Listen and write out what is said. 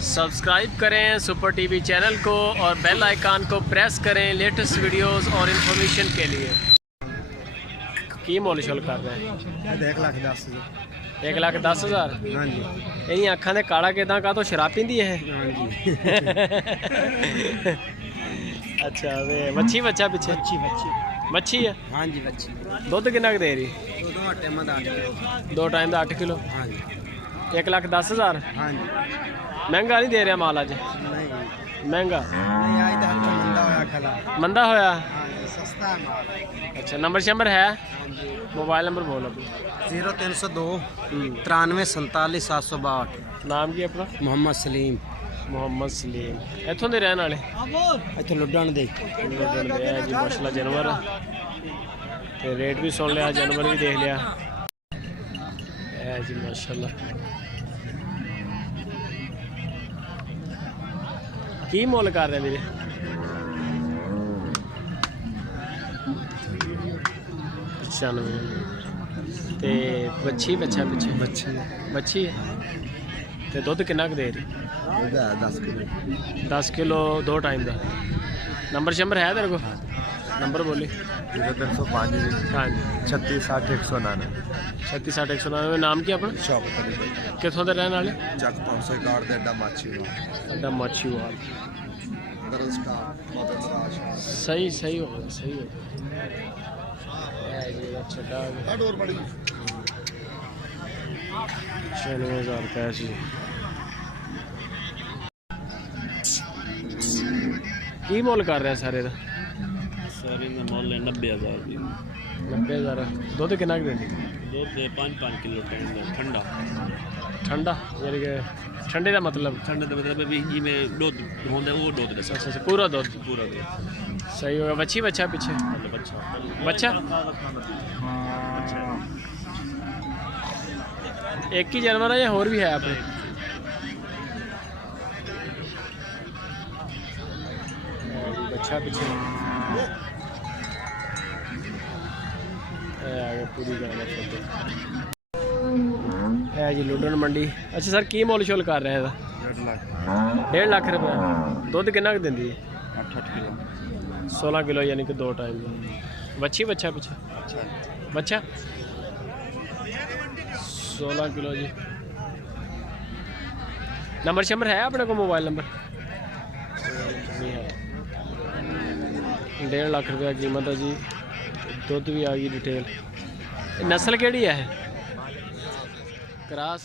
Subscribe करें super TV channel को और बेल आइकन को प्रेस करें लेटेस्ट वीडियोस और इन्फॉर्मेशन के लिए। की मोल शोल कर रहे हैं? 1,10,000। हाँ जी। यही अखा ने काला किदा का तो शराब पींदी है। हाँ जी। अच्छा वे मच्छी बच्चा पीछे मच्छी है। हाँ जी मच्छी। दुध कितना दे रही? दो टाइम का 8 किलो। हाँ जी। 1,10,000। हाँ जी। महंगा नहीं दे रहा माल अज? नहीं महंगा नहीं आई तो मंदा होया खला। मंदा होया। हाँ जी सस्ता है माल। अच्छा नंबर शंबर है? हाँ जी। मोबाइल नंबर बोलो। 0302 93 47 762। नाम की अपना? मोहम्मद सलीम। मोहम्मद सलीम। इतों के रहने वाले? इतने लुडन दे। लुडन दे है जी माशाल्लाह जानवर। ते रेट भी सुन लिया, जानवर भी देख लिया है जी माशाल्लाह। की मोल कर रहे मेरे? ते बच्ची बच्चा पीछे? बच्ची है। ते दुध कितना दे रही? 10 किलो 2 टाइम का। नंबर शंबर है तेरे को? नंबर बोली। 0305 हाँ जी 36 60 199। 36 60 199। नाम क्या अपना? शौकत कितों के रहने वाले? ਚੱਕ 500 ਕਾਰ ਦੇ ਅੱਡਾ अड्डा माछीवाल। ਦਰਦ ਸਟਾਰ ਮਦਦ ਰਾਜ सही सही हो गया सही हो गया। अच्छा ਡੋਰ ਬੜੀ 96,000 रुपये जी। की मोल कर रहे हैं सारे का? सारे में मोल है 90,000 की। 90,000। दुध कितना देती? दूध 5-5 किलो टाइम ठंडा। ठंडा यानी कि ठंडे का मतलब? ठंडे का मतलब भी जिमें दूध होंगे वो दूध दे अच्छा अच्छा पूरा दूध। पूरा दूध सही होगा। बच्ची बच्चा पीछे? बच्चा बच्चा एक ही जानवर है या और भी है अपने? बच्चा पीछे आगे पूरी गाना फोटो है जी लुडन मंडी। अच्छा सर की मोल शोल कर रहे हैं? 1.5 लाख रुपये। दुध कितना देंदी है? 8 किलो 16 किलो यानी कि 2 टाइम। बच्ची बच्चा पीछे? बच्चा 16 किलो जी। नंबर शंबर है अपने को? मोबाइल नंबर नहीं है। 1.5 लाख रुपया कीमत है जी। दुध भी आ गई डिटेल। नस्ल केड़ी है? क्रास।